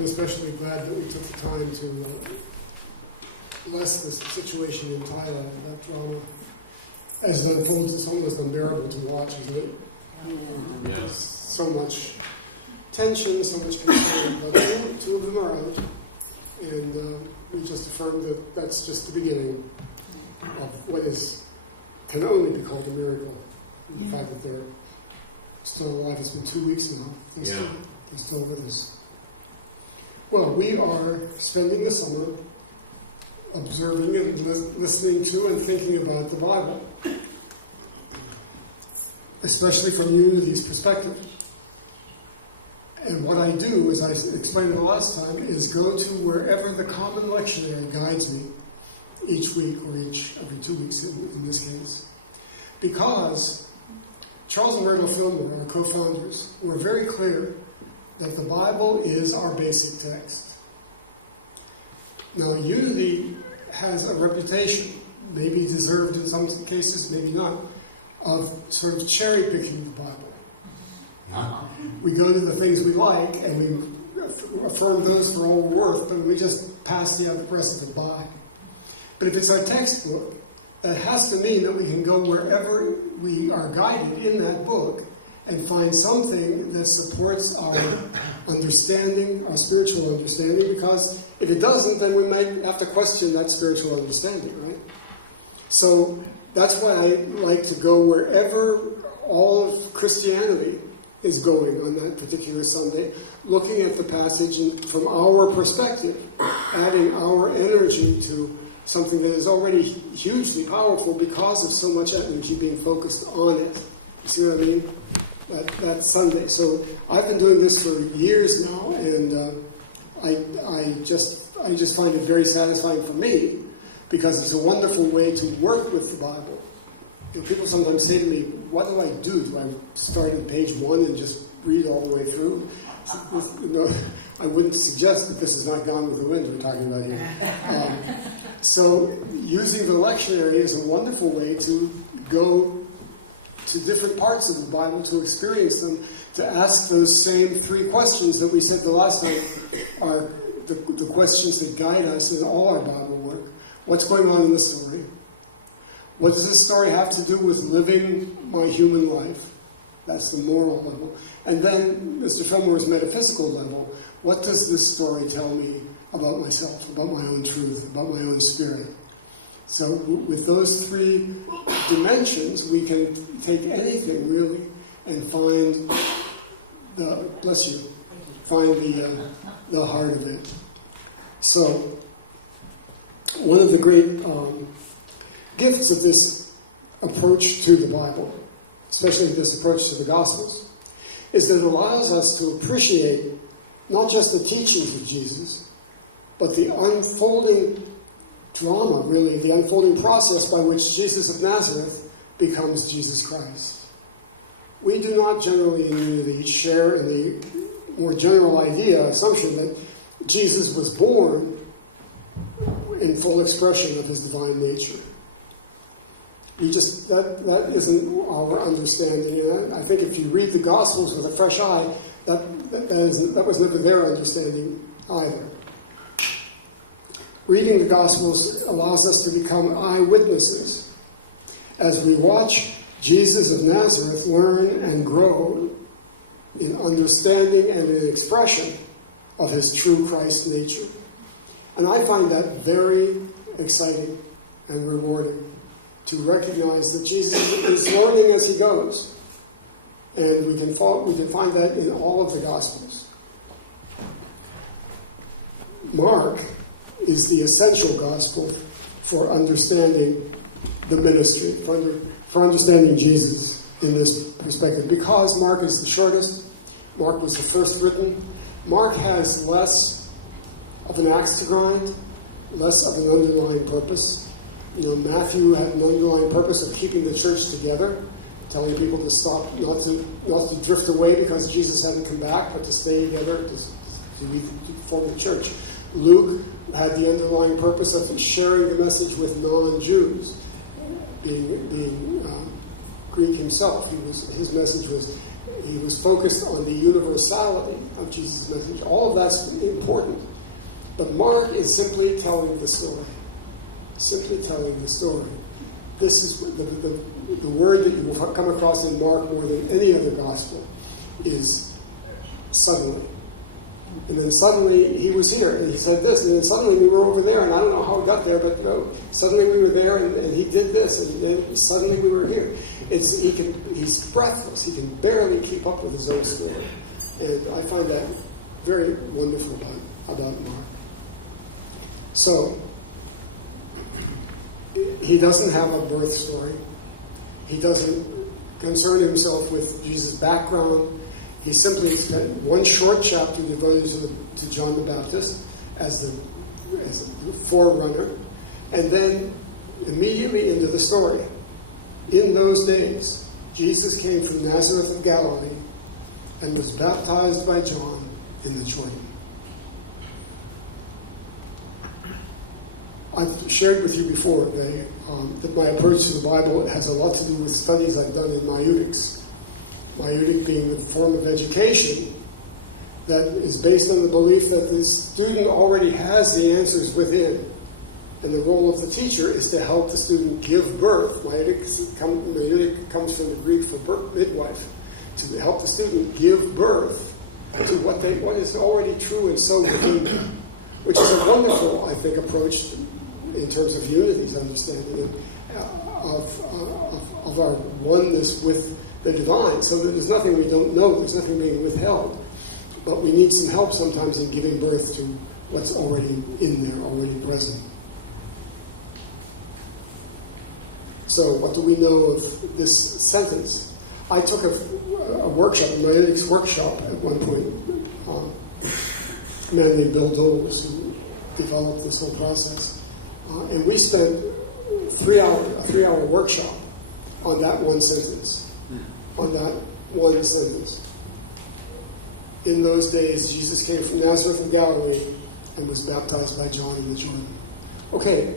I'm especially glad that we took the time to bless the situation in Thailand. That drama, as it unfolds, it's almost unbearable to watch, isn't it? There's so much tension, so much concern. But two of them are out, and we just affirm that that's just the beginning of what can only be called a miracle. The fact that they're still alive. It's been 2 weeks now. They're still with us. Well, we are spending the summer observing and listening to and thinking about the Bible, especially from Unity's perspective. And what I do, as I explained the last time, is go to wherever the common lectionary guides me each week, or every 2 weeks in this case. Because Charles and Myrtle Fillmore, our co-founders, were very clear that the Bible is our basic text. Now, Unity has a reputation, maybe deserved in some cases, maybe not, of sort of cherry-picking the Bible. We go to the things we like, and we affirm those for all we're worth, but we just pass the rest of it by. But if it's our textbook, that has to mean that we can go wherever we are guided in that book and find something that supports our understanding, our spiritual understanding, because if it doesn't, then we might have to question that spiritual understanding, right? So that's why I like to go wherever all of Christianity is going on that particular Sunday, looking at the passage and from our perspective, adding our energy to something that is already hugely powerful because of so much energy being focused on it. You see what I mean? That Sunday. So I've been doing this for years now, and I just find it very satisfying for me, because it's a wonderful way to work with the Bible. And people sometimes say to me, what do I do? Do I start at page 1 and just read all the way through? I wouldn't suggest that this is not Gone with the Wind we're talking about here. So using the lectionary is a wonderful way to go to different parts of the Bible, to experience them, to ask those same 3 questions that we said the last time are the questions that guide us in all our Bible work. What's going on in the story? What does this story have to do with living my human life? That's the moral level. And then, Mr. Fillmore's metaphysical level, what does this story tell me about myself, about my own truth, about my own spirit? So with those 3 dimensions, we can take anything, really, and find the heart of it. So one of the great gifts of this approach to the Bible, especially this approach to the Gospels, is that it allows us to appreciate not just the teachings of Jesus, but the unfolding drama, really, the unfolding process by which Jesus of Nazareth becomes Jesus Christ. We do not generally in Unity share in the more general assumption that Jesus was born in full expression of his divine nature. That isn't our understanding. And I think if you read the Gospels with a fresh eye, that was never their understanding either. Reading the Gospels allows us to become eyewitnesses as we watch Jesus of Nazareth learn and grow in understanding and in expression of his true Christ nature. And I find that very exciting and rewarding, to recognize that Jesus is learning as he goes. And we can find that in all of the Gospels. Mark is the essential Gospel for understanding the ministry, for understanding Jesus in this perspective. Because Mark is the shortest, Mark was the first written, Mark has less of an axe to grind, less of an underlying purpose. Matthew had an underlying purpose of keeping the church together, telling people to stop, not to drift away because Jesus hadn't come back, but to stay together, to form the church. Luke had the underlying purpose of sharing the message with non-Jews, being Greek himself. His message was He was focused on the universality of Jesus' message. All of that's important. But Mark is simply telling the story. Simply telling the story. This is the word that you will come across in Mark more than any other gospel is suddenly. And then suddenly he was here, and he said this, and then suddenly we were over there, and I don't know how we got there, but no, suddenly we were there, and he did this, and then suddenly we were here. He's breathless. He can barely keep up with his own story. And I find that very wonderful about Mark. So, he doesn't have a birth story. He doesn't concern himself with Jesus' background. He simply spent one short chapter devoted to John the Baptist as the forerunner, and then immediately into the story. In those days, Jesus came from Nazareth of Galilee and was baptized by John in the Jordan. I've shared with you before that my approach to the Bible has a lot to do with studies I've done in Maieutic. Maieutic being the form of education that is based on the belief that the student already has the answers within. And the role of the teacher is to help the student give birth. Maieutic comes from the Greek for birth, midwife, to help the student give birth to what is already true and so within them, which is a wonderful, I think, approach in terms of unity's understanding of our oneness with the divine, so that there's nothing we don't know, there's nothing being withheld. But we need some help sometimes in giving birth to what's already in there, already present. So what do we know of this sentence? I took a workshop, a Maieutic's workshop at one point. A man named Bill Doles, who developed this whole process. And we spent a 3-hour workshop on that one sentence. On that one sentence. In those days, Jesus came from Nazareth of Galilee and was baptized by John in the Jordan. Okay,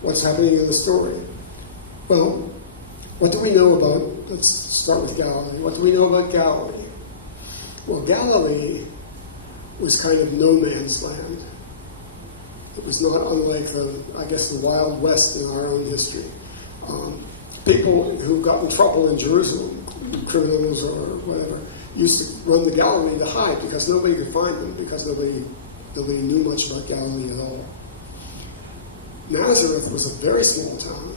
what's happening in the story? Well, what do we know about, let's start with Galilee. What do we know about Galilee? Well, Galilee was kind of no man's land. It was not unlike the Wild West in our own history. People who got in trouble in Jerusalem, criminals or whatever, used to run the Galilee to hide because nobody could find them, because nobody knew much about Galilee at all. Nazareth was a very small town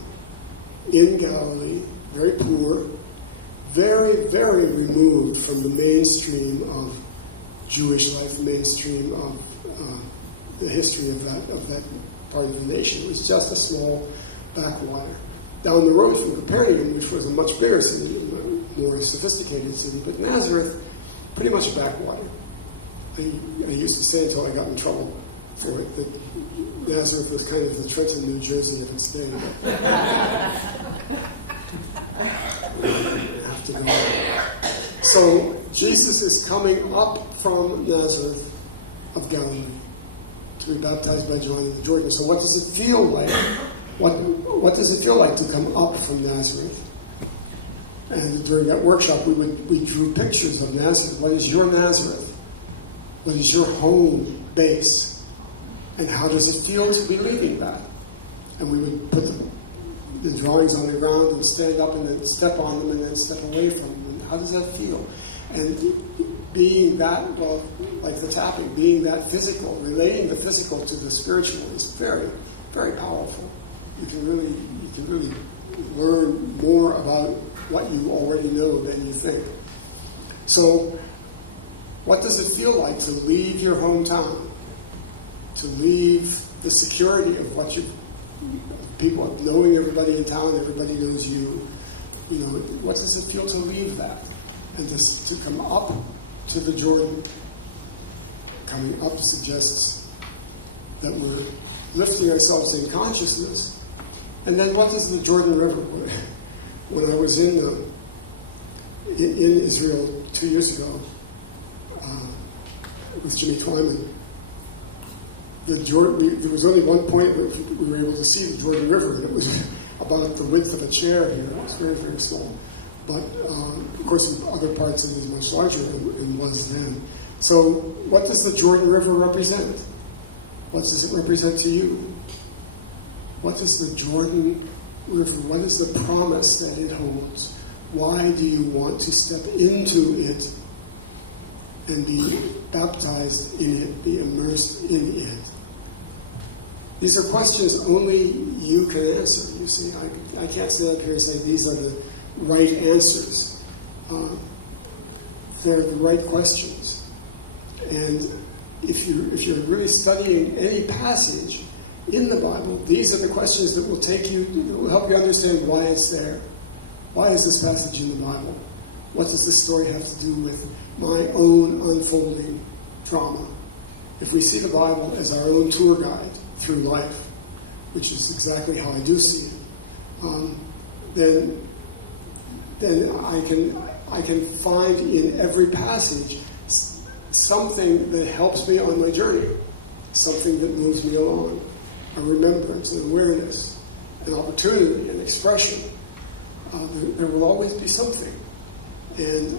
in Galilee, very poor, very, very removed from the mainstream of Jewish life, mainstream of the history of that part of the nation. It was just a small backwater. Down the road from Capernaum, which was a much bigger city, a more sophisticated city, but Nazareth, pretty much a backwater. I used to say until I got in trouble for it that Nazareth was kind of the Trenton, New Jersey of its day. Have to go. So Jesus is coming up from Nazareth of Galilee to be baptized by John in the Jordan. So what does it feel like? What does it feel like to come up from Nazareth? And during that workshop, we drew pictures of Nazareth. What is your Nazareth? What is your home base? And how does it feel to be leaving that? And we would put the drawings on the ground and stand up and then step on them and then step away from them. And how does that feel? And being that, well, like the tapping, being that physical, relating the physical to the spiritual is very, very powerful. You can really learn more about what you already know than you think. So, what does it feel like to leave your hometown? To leave the security of what people knowing everybody in town, everybody knows you. You know, what does it feel to leave that? And to come up to the Jordan. Coming up suggests that we're lifting ourselves in consciousness. And then what does the Jordan River? When I was in Israel 2 years ago with Jimmy Twyman, there was only one point where we were able to see the Jordan River, and it was about the width of a chair here. It was very, very small. But, of course, in other parts it is much larger and was then. So what does the Jordan River represent? What does it represent to you? What does the Jordan River, what is the promise that it holds? Why do you want to step into it and be baptized in it, be immersed in it? These are questions only you can answer, you see. I can't stand up here and say these are the right answers. They're the right questions. And if you're really studying any passage in the Bible, these are the questions that will help you understand why it's there. Why is this passage in the Bible? What does this story have to do with my own unfolding drama? If we see the Bible as our own tour guide through life, which is exactly how I do see it, then I can find in every passage something that helps me on my journey, something that moves me along, a remembrance, an awareness, an opportunity, an expression. There will always be something. And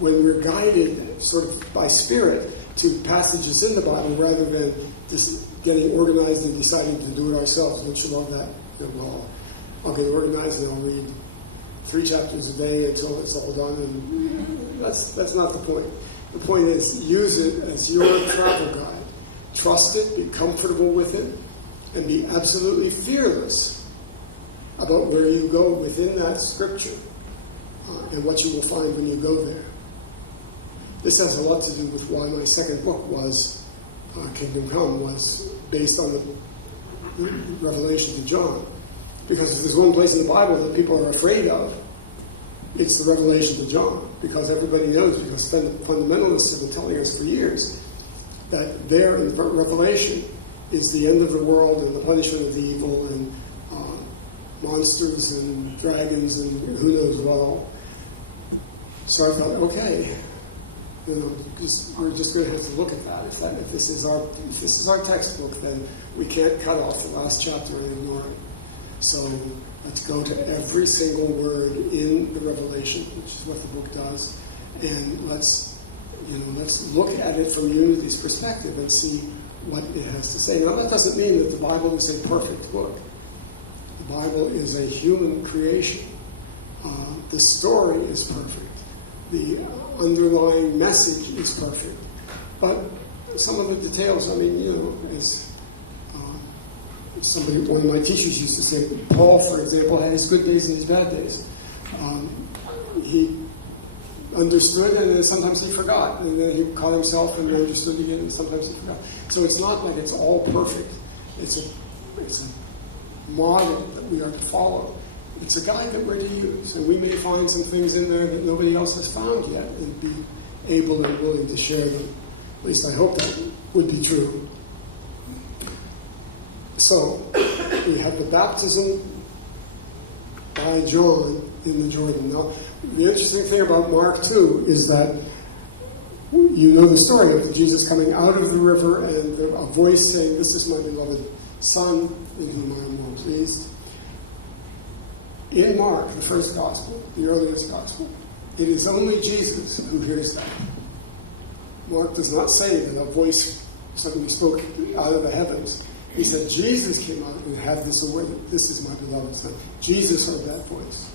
when we're guided sort of by spirit to passages in the Bible rather than just getting organized and deciding to do it ourselves, don't you love that? Well, I'll get organized and I'll read 3 chapters a day until it's all done. And that's not the point. The point is use it as your travel guide. Trust it, be comfortable with it, and be absolutely fearless about where you go within that scripture and what you will find when you go there. This has a lot to do with why my second book was Kingdom Come, was based on the Revelation to John. Because if there's one place in the Bible that people are afraid of, it's the Revelation to John. Because everybody knows, because fundamentalists have been telling us for years, that there in the Revelation is the end of the world and the punishment of the evil and monsters and dragons and who knows what all. So I thought, okay, we're just going to have to look at that. If this is our textbook, then we can't cut off the last chapter and ignore it. So let's go to every single word in the Revelation, which is what the book does, and let's look at it from Unity's perspective and see what it has to say. Now, that doesn't mean that the Bible is a perfect book. The Bible is a human creation. The story is perfect. The underlying message is perfect. But some of the details, as one of my teachers used to say, Paul, for example, had his good days and his bad days. He understood, and then sometimes he forgot, and then he caught himself and understood again, and sometimes he forgot. So it's not like it's all perfect. It's a model that we are to follow. It's a guide that we're to use, and we may find some things in there that nobody else has found yet, and be able and willing to share them. At least I hope that would be true. So we have the baptism by John in the Jordan. Now, the interesting thing about Mark 2 is that you know the story of Jesus coming out of the river and a voice saying, "This is my beloved Son, in whom I am well pleased." In Mark, the first gospel, the earliest gospel, it is only Jesus who hears that. Mark does not say that a voice suddenly spoke out of the heavens. He said Jesus came out and had this awareness. This is my beloved Son. Jesus heard that voice.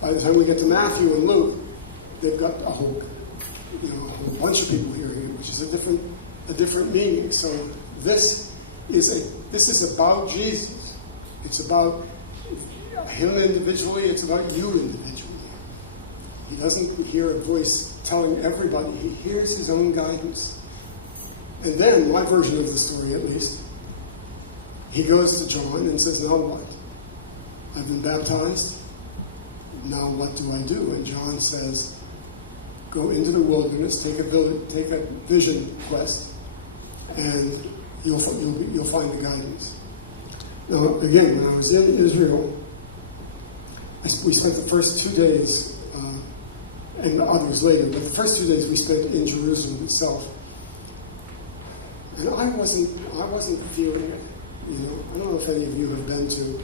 By the time we get to Matthew and Luke, they've got a whole bunch of people hearing it, which is a different meaning. So this is about Jesus. It's about him individually. It's about you individually. He doesn't hear a voice telling everybody. He hears his own guidance. And then, my version of the story at least, he goes to John and says, "Now what? I've been baptized. Now what do I do?" And John says, "Go into the wilderness, take a vision quest, and you'll find the guidance." Now, again, when I was in Israel, we spent the first 2 days, and others later, but the first 2 days we spent in Jerusalem itself. And I wasn't feeling it. I don't know if any of you have been to the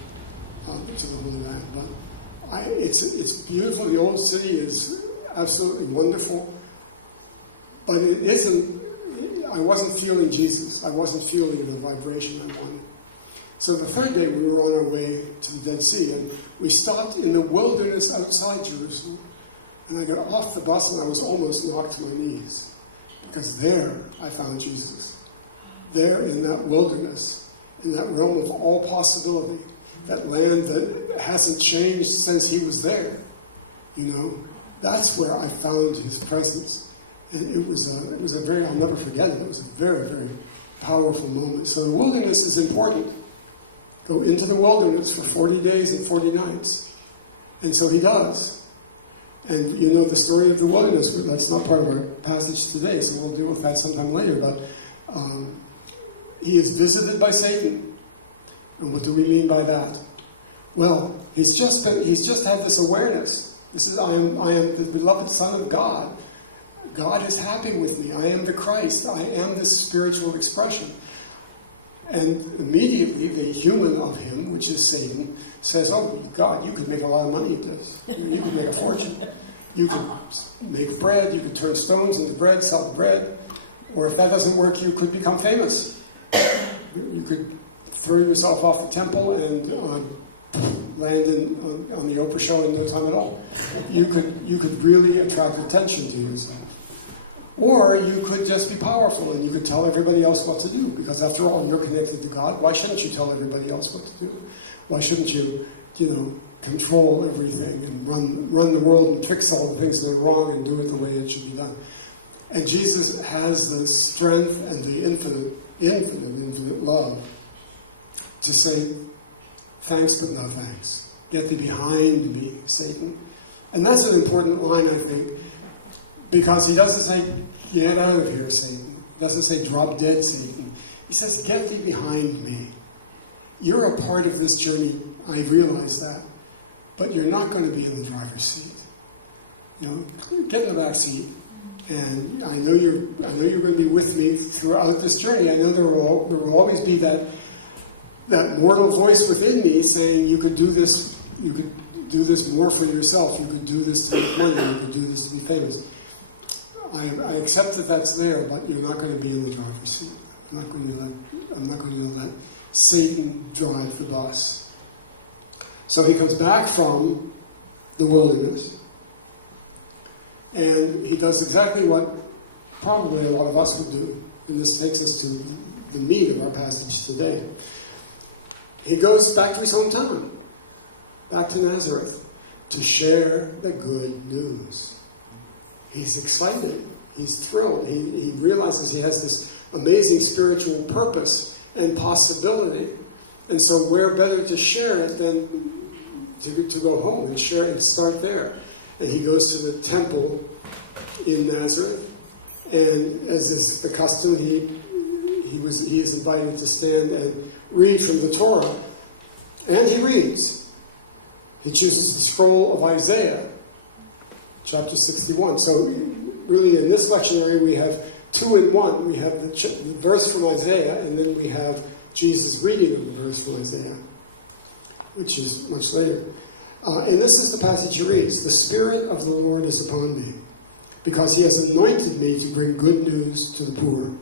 Holy Land, but It's beautiful. The old city is absolutely wonderful. But it isn't, I wasn't feeling Jesus. I wasn't feeling the vibration I wanted. So the third day we were on our way to the Dead Sea, and we stopped in the wilderness outside Jerusalem. And I got off the bus and I was almost knocked to my knees. Because there I found Jesus. There in that wilderness, in that realm of all possibility, that land that hasn't changed since he was there. That's where I found his presence. And it was a very, I'll never forget it. It was a very, very powerful moment. So the wilderness is important. Go into the wilderness for 40 days and 40 nights. And so he does. And you know the story of the wilderness. That's not part of our passage today, so we'll deal with that sometime later. But he is visited by Satan. And what do we mean by that? Well, he's just had this awareness. This is, I am the beloved Son of God. God is happy with me. I am the Christ. I am this spiritual expression. And immediately the human of him, which is Satan, says, oh, God, you could make a lot of money at this. You could make a fortune. You could make bread. You could turn stones into bread, sell bread. Or if that doesn't work, you could become famous. You could throw yourself off the temple and land on the Oprah show in no time at all. You could really attract attention to yourself. Or you could just be powerful and you could tell everybody else what to do. Because after all, you're connected to God. Why shouldn't you tell everybody else what to do? Why shouldn't you, control everything and run the world and fix all the things that are wrong and do it the way it should be done? And Jesus has the strength and the infinite love to say, thanks but no thanks. Get thee behind me, Satan. And that's an important line, I think, because he doesn't say, get out of here, Satan. He doesn't say, drop dead, Satan. He says, get thee behind me. You're a part of this journey, I realize that, but you're not going to be in the driver's seat. Get in the back seat. And I know you're going to be with me throughout this journey. I know there will always be that mortal voice within me saying, you could do this more for yourself. You could do this to make money. You could do this to be famous. I accept that that's there, but you're not going to be in the driver's seat. I'm not going to let Satan drive the bus. So he comes back from the wilderness, and he does exactly what probably a lot of us would do. And this takes us to the meat of our passage today. He goes back to his hometown, back to Nazareth, to share the good news. He's excited. He's thrilled. He realizes he has this amazing spiritual purpose and possibility. And so where better to share it than to go home and share and start there. And he goes to the temple in Nazareth. And as is the custom, he is invited to stand and read from the Torah. And he reads. He chooses the scroll of Isaiah, chapter 61. So really in this lectionary we have two in one. We have the verse from Isaiah, and then we have Jesus' reading of the verse from Isaiah, which is much later. And this is the passage he reads. The Spirit of the Lord is upon me, because he has anointed me to bring good news to the poor.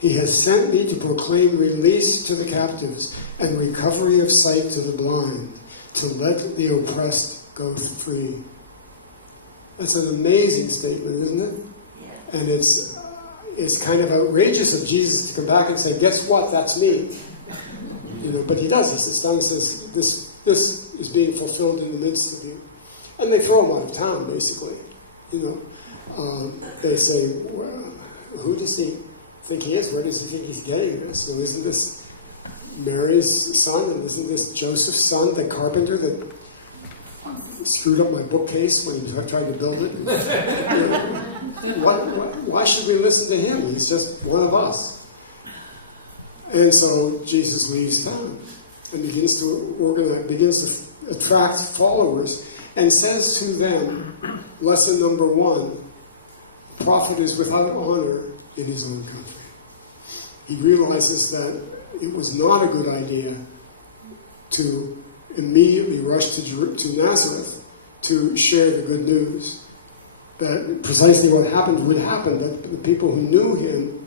He has sent me to proclaim release to the captives and recovery of sight to the blind, to let the oppressed go free. That's an amazing statement, isn't it? Yeah. And it's kind of outrageous of Jesus to come back and say, guess what, that's me. But he does. He sits down and says, this is being fulfilled in the midst of you. And they throw him out of town, basically. They say, well, who does he think he is? Where does he think he's getting this? Well, isn't this Mary's son? And isn't this Joseph's son, the carpenter that screwed up my bookcase when he tried to build it? Why should we listen to him? He's just one of us. And so Jesus leaves town and begins to attract followers and says to them, lesson number 1, prophet is without honor in his own country. He realizes that it was not a good idea to immediately rushed to Nazareth to share the good news. That precisely what happened would happen, that the people who knew him,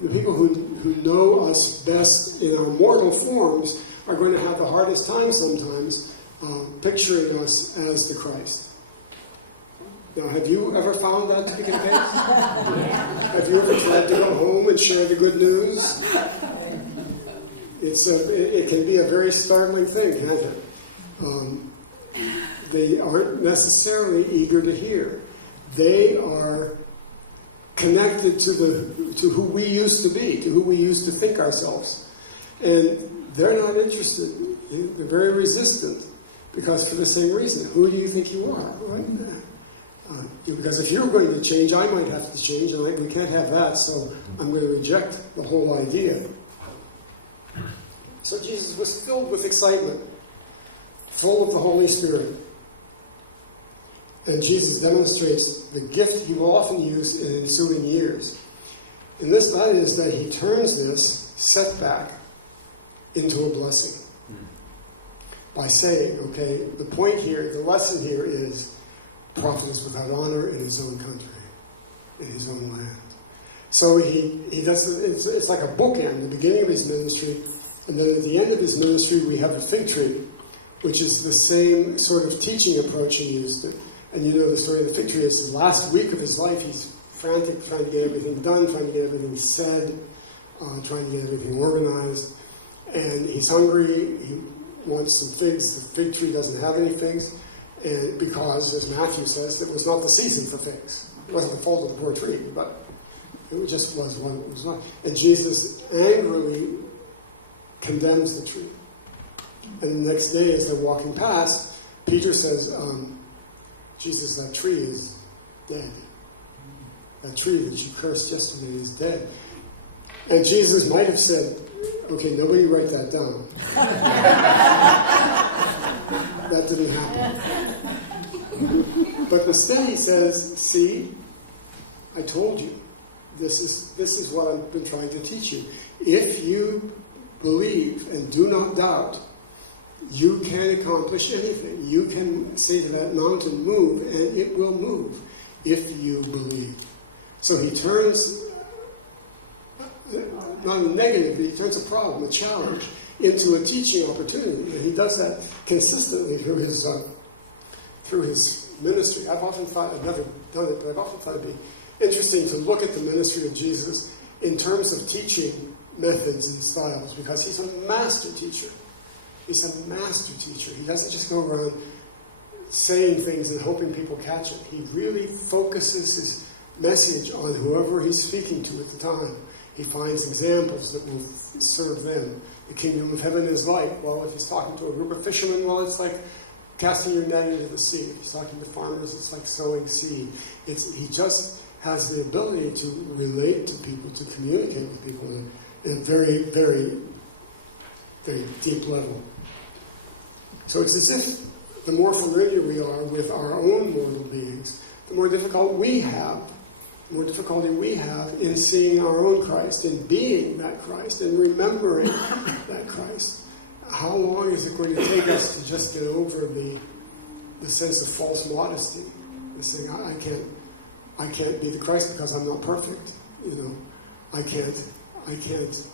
the people who know us best in our mortal forms, are going to have the hardest time sometimes picturing us as the Christ. Now, have you ever found that to be the case? Have you ever tried to go home and share the good news? It can be a very startling thing, can't it? They aren't necessarily eager to hear. They are connected to who we used to be, to who we used to think ourselves. And they're not interested. They're very resistant because for the same reason. Who do you think you are? Right? Because if you're going to change, I might have to change, and we can't have that, so I'm going to reject the whole idea. So Jesus was filled with excitement, full of the Holy Spirit. And Jesus demonstrates the gift he will often use in ensuing years. And that is that he turns this setback into a blessing. By saying, okay, the point here, the lesson here is, prophet is without honor in his own country, in his own land. So he does, it's like a bookend, the beginning of his ministry, and then at the end of his ministry we have the fig tree, which is the same sort of teaching approach he used. And you know the story of the fig tree is the last week of his life, he's frantic, trying to get everything done, trying to get everything said, trying to get everything organized. And he's hungry, he wants some figs, the fig tree doesn't have any figs. And because, as Matthew says, it was not the season for figs. It wasn't the fault of the poor tree, but it just was one. It was one. And Jesus angrily condemns the tree. And the next day, as they're walking past, Peter says, Jesus, that tree is dead. That tree that you cursed yesterday is dead. And Jesus might have said, okay, nobody write that down. That didn't happen. But instead he says, see, I told you. This is what I've been trying to teach you. If you believe and do not doubt, you can accomplish anything. You can say to that mountain, move, and it will move if you believe. So he turns, not a negative, but he turns a problem, a challenge, into a teaching opportunity. And he does that consistently through his ministry. I've often thought, I've never done it, but I've often thought it'd be interesting to look at the ministry of Jesus in terms of teaching methods and styles, because he's a master teacher. He's a master teacher. He doesn't just go around saying things and hoping people catch it. He really focuses his message on whoever he's speaking to at the time. He finds examples that will serve them. The kingdom of heaven is like, well, if he's talking to a group of fishermen, well, it's like casting your net into the sea. If he's talking to farmers, it's like sowing seed. He just has the ability to relate to people, to communicate with people in a very, very, very deep level. So it's as if the more familiar we are with our own mortal beings, the more difficulty we have in seeing our own Christ, in being that Christ, and remembering that Christ. How long is it going to take us to just get over the sense of false modesty? The saying, I can't be the Christ because I'm not perfect. I can't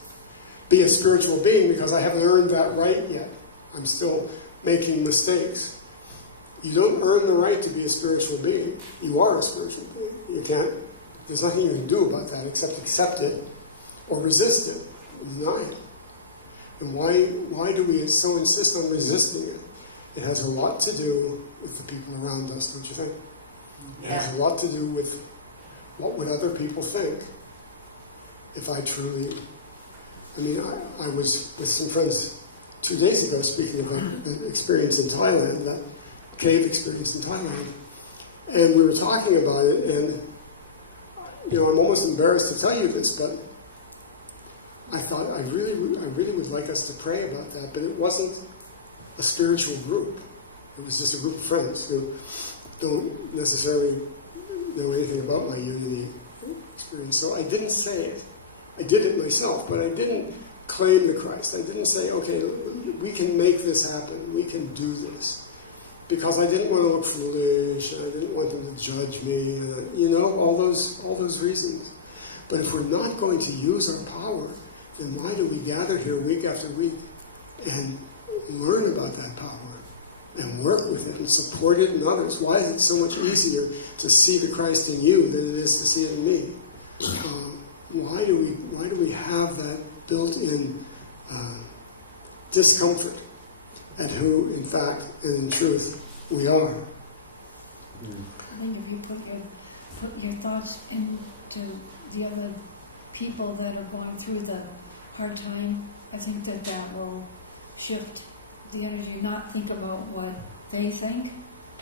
be a spiritual being because I haven't earned that right yet. I'm still making mistakes. You don't earn the right to be a spiritual being. You are a spiritual being. You can't. There's nothing you can do about that except accept it or resist it, deny it. And why do we so insist on resisting it? It has a lot to do with the people around us, don't you think? It has a lot to do with what would other people think if I truly... I was with some friends 2 days ago speaking about the experience in Thailand, that cave experience in Thailand. And we were talking about it, and I'm almost embarrassed to tell you this, but I thought I really would like us to pray about that, but it wasn't a spiritual group. It was just a group of friends who don't necessarily know anything about my unity experience. So I didn't say it. I did it myself, but I didn't claim the Christ. I didn't say, okay, we can make this happen. We can do this. Because I didn't want to look foolish, and I didn't want them to judge me, and all those reasons. But if we're not going to use our power, then why do we gather here week after week and learn about that power and work with it and support it in others? Why is it so much easier to see the Christ in you than it is to see it in me? Why do we have that built-in discomfort at who, in fact, and in truth, we are? I think if you put your thoughts into the other people that are going through the hard time, I think that will shift the energy, not think about what they think.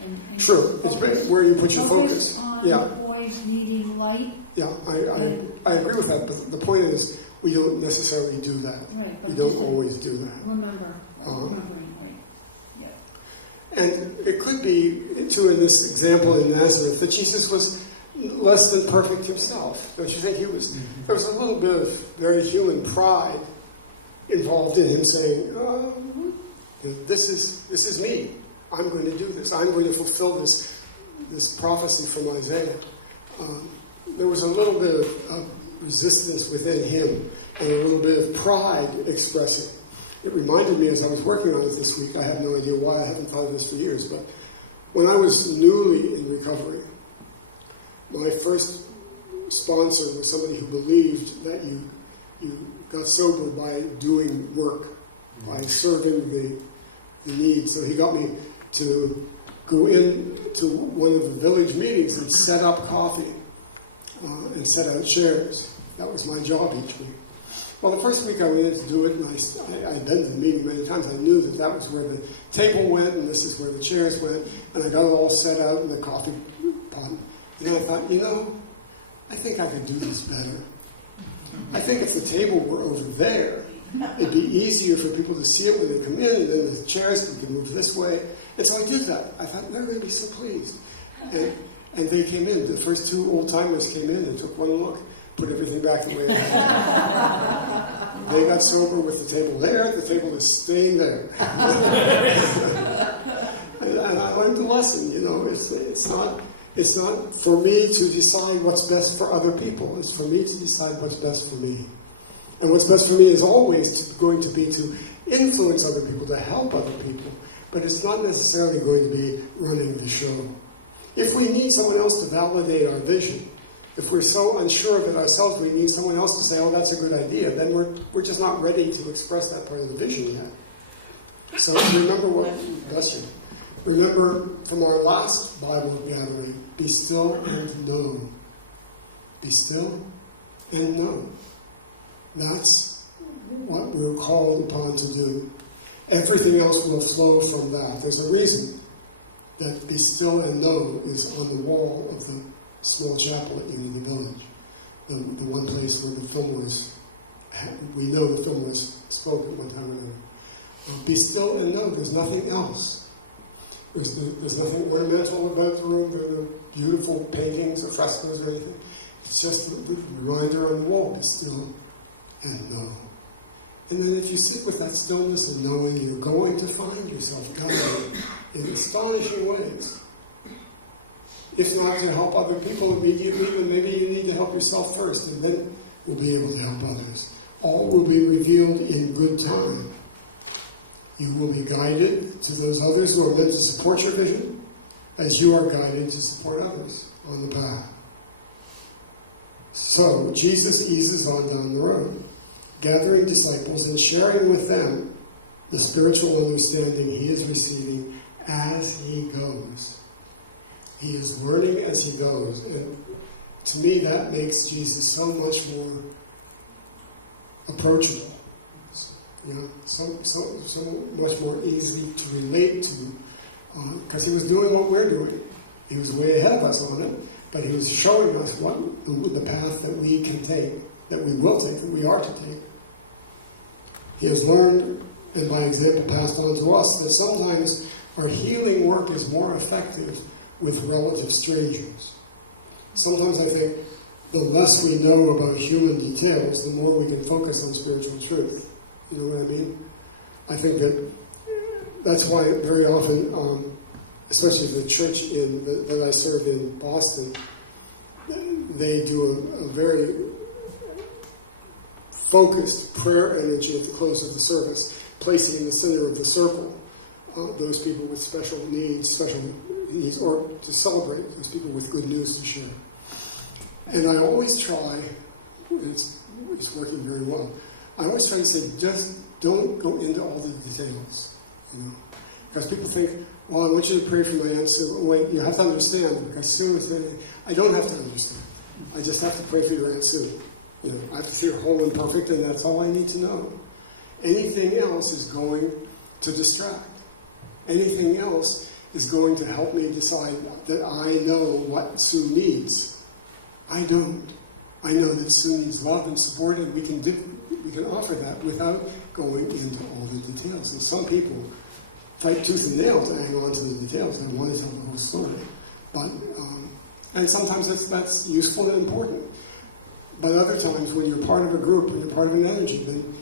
And True. It's where you put your focus. On the boys needing light. Yeah, I agree with that, but the point is, we don't necessarily do that. Right, we don't always do that. Remembering, right. Yeah. And it could be, too, in this example in Nazareth, that Jesus was less than perfect himself. Don't you think he was? There was a little bit of very human pride involved in him saying, this is me. I'm going to do this. I'm going to fulfill this prophecy from Isaiah. There was a little bit of resistance within him and a little bit of pride expressing. It reminded me as I was working on it this week, I have no idea why, I haven't thought of this for years, but when I was newly in recovery, my first sponsor was somebody who believed that you got sober by doing work, by serving the needs. So he got me to go in to one of the village meetings and set up coffee and set out chairs. That was my job each week. Well, the first week I went in to do it, and I'd been to the meeting many times. I knew that was where the table went, and this is where the chairs went, and I got it all set out in the coffee pot. And then I thought, I think I could do this better. I think if the table were over there, it'd be easier for people to see it when they come in, and then the chairs we could move this way. And so I did that. I thought, they're going to be so pleased. And they came in. The first two old-timers came in and took one look, put everything back the way it was. They got sober with the table there. The table is staying there. and I learned the lesson. It's not for me to decide what's best for other people. It's for me to decide what's best for me. And what's best for me is always going to be to influence other people, to help other people. But it's not necessarily going to be running the show. If we need someone else to validate our vision, if we're so unsure of it ourselves, we need someone else to say, oh, that's a good idea, then we're just not ready to express that part of the vision yet. So remember from our last Bible gathering, be still and know. Be still and know. That's what we're called upon to do. Everything else will flow from that. There's a reason that be still and know is on the wall of the small chapel at Unity Village. The one place where the film was, we know the film was spoken at one time or another. Be still and know, there's nothing else. There's nothing ornamental about the room, there are no beautiful paintings or frescoes or anything. It's just the reminder on the wall, be still and know. And then if you sit with that stillness and knowing, you're going to find yourself guided in astonishing ways. If not to help other people immediately, then maybe you need to help yourself first, and then you'll be able to help others. All will be revealed in good time. You will be guided to those others who are meant to support your vision, as you are guided to support others on the path. So, Jesus eases on down the road, gathering disciples and sharing with them the spiritual understanding he is receiving as he goes. He is learning as he goes. And to me, that makes Jesus so much more approachable. So much more easy to relate to. Because he was doing what we're doing. He was way ahead of us on it. But he was showing us what the path that we can take, that we will take, that we are to take. He has learned, and by example passed on to us, that sometimes our healing work is more effective with relative strangers. Sometimes I think the less we know about human details, the more we can focus on spiritual truth. You know what I mean? I think that's why very often, especially the church that I serve in Boston, they do a very focused prayer energy at the close of the service, placing in the center of the circle those people with special needs, or to celebrate those people with good news to share. And I always try, and it's working very well, I always try to say, just don't go into all the details, because people think, well, I want you to pray for my Aunt Sue. Oh, wait, you have to understand, because Sue is saying, I don't have to understand. I just have to pray for your Aunt Sue. I have to see her whole and perfect, and that's all I need to know. Anything else is going to distract. Anything else is going to help me decide that I know what Sue needs. I don't. I know that Sue needs love and support, and we can offer that without going into all the details. And some people fight tooth and nail to hang on to the details. They want to tell the whole story. But and sometimes that's useful and important. But other times, when you're part of a group, when you're part of an energy, then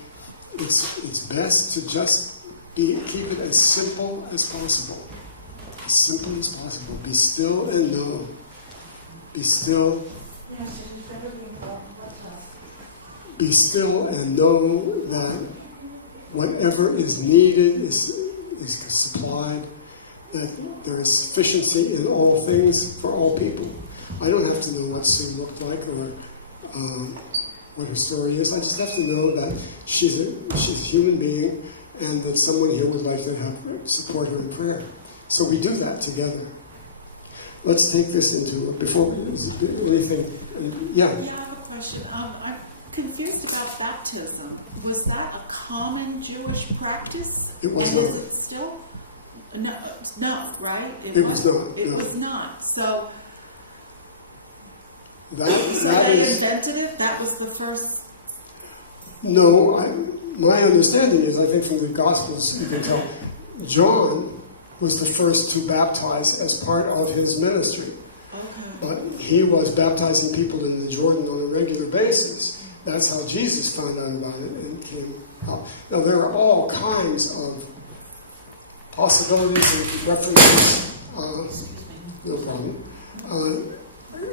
it's best to just keep it as simple as possible. As simple as possible. Be still and know. Be still. Be still and know that whatever is needed is supplied, that there is sufficiency in all things for all people. I don't have to know what Sue looked like or what her story is. I just have to know that she's a human being and that someone here would like to support her in prayer. So we do that together. Let's take this into, before anything, yeah. Yeah, I have a question. I'm confused about baptism. Was that a common Jewish practice? It was and not. Is it still? No, it's not, right? It was not. It no. was not. So that they is, invented it? That was the first? No, my understanding is, I think from the Gospels, you can tell, John was the first to baptize as part of his ministry. Okay. But he was baptizing people in the Jordan on a regular basis. That's how Jesus found out about it and came out. Now, there are all kinds of possibilities and references, no problem,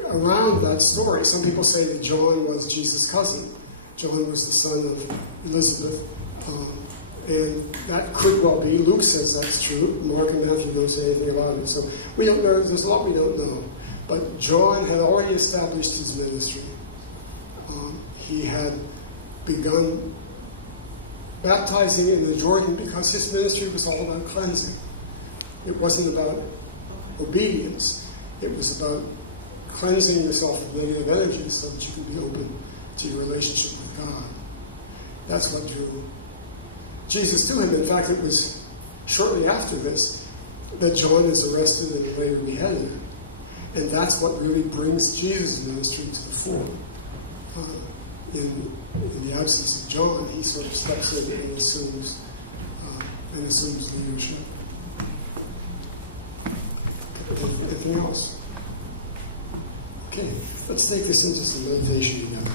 around that story. Some people say that John was Jesus' cousin. John was the son of Elizabeth. And that could well be. Luke says that's true. Mark and Matthew don't say anything about it. So we don't know. There's a lot we don't know. But John had already established his ministry. He had begun baptizing in the Jordan because his ministry was all about cleansing. It wasn't about obedience. It was about cleansing yourself of negative energy so that you can be open to your relationship with God. That's what drew Jesus to him. In fact, it was shortly after this that John is arrested and later beheaded. And that's what really brings Jesus' ministry to the fore. In the absence of John, he sort of steps in and assumes leadership. Anything else? Okay, let's take this into some meditation together.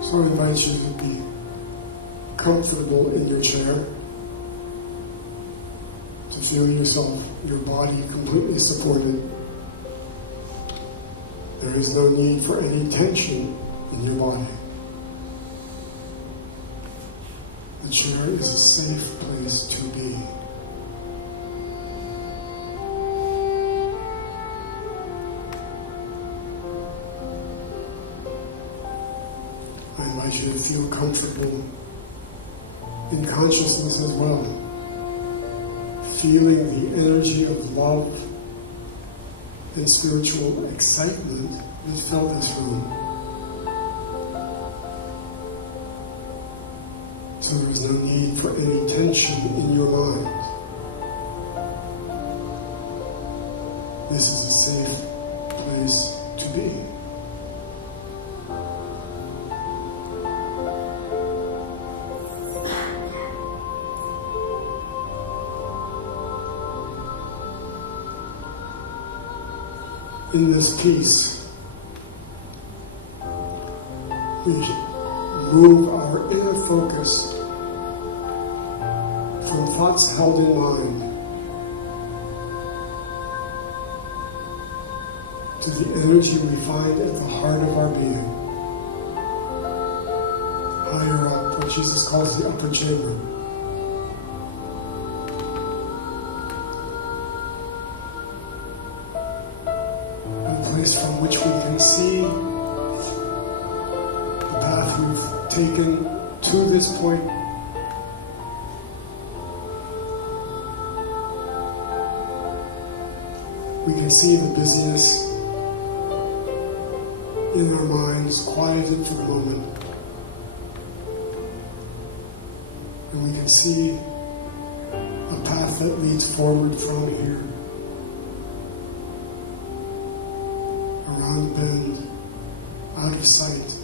So I invite you to be comfortable in your chair, to feel yourself, your body completely supported. There is no need for any tension in your body. The chair is a safe place to be. I invite you to feel comfortable in consciousness as well, feeling the energy of love and spiritual excitement that filled this room. So there is no need for any tension in your mind. This is a safe place to be. In this peace, we move our inner focus from thoughts held in mind to the energy we find at the heart of our being, higher up, what Jesus calls the upper chamber. A place from which we can see the path we've taken to this point. We can see the busyness in our minds quieted for the moment. And we can see a path that leads forward from here, around the bend, out of sight.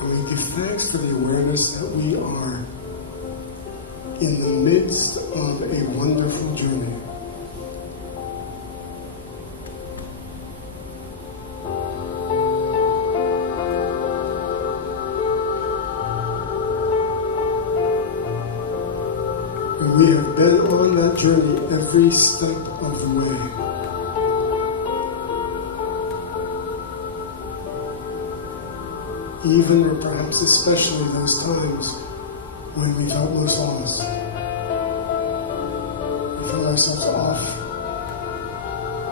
And we give thanks for the awareness that we are in the midst of a wonderful journey. And we have been on that journey every step of the way. Even or perhaps especially those times when we felt most lost. We felt ourselves off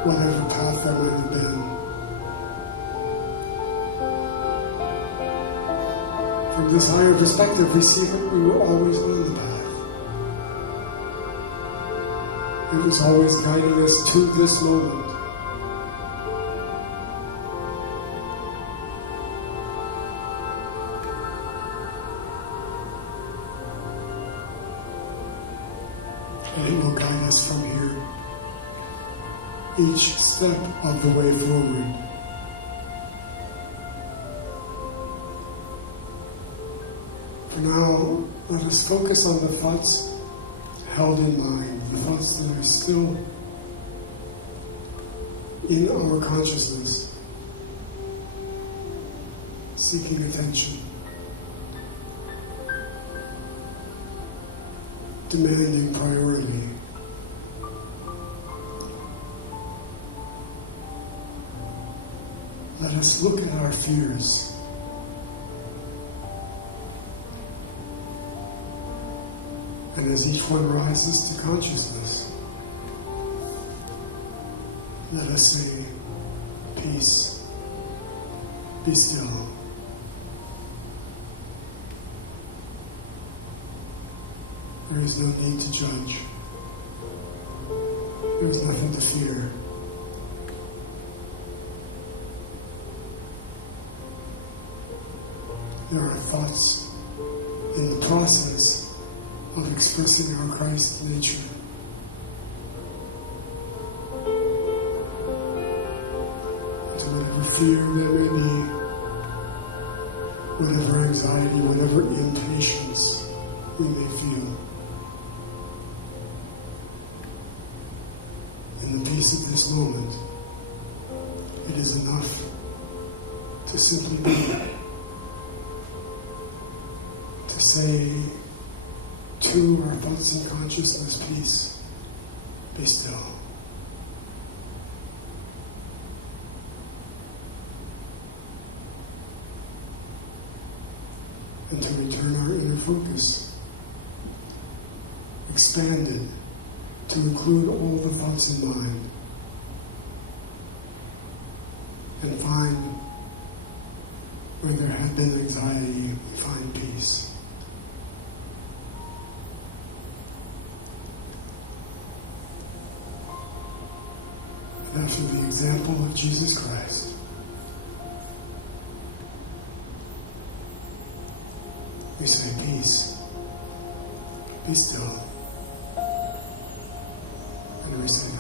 whatever path that might have been. From this higher perspective, we see that we were always on the path. It was always guiding us to this moment. And it will guide us from here, each step of the way forward. For now, let us focus on the thoughts held in mind, the thoughts that are still in our consciousness, seeking attention, demanding priority. Let us look at our fears. And as each one rises to consciousness, let us say, peace, be still. There is no need to judge. There is nothing to fear. There are thoughts in the process of expressing our Christ nature. To whatever fear there may be, whatever anxiety, whatever impatience we may feel. In the peace of this moment, it is enough to simply be, to say to our thoughts and consciousness, peace, be still. And to return our inner focus, expanded to include all the thoughts in mind. and find where there had been anxiety, find peace. And after the example of Jesus Christ, we say, peace, be still. And we say,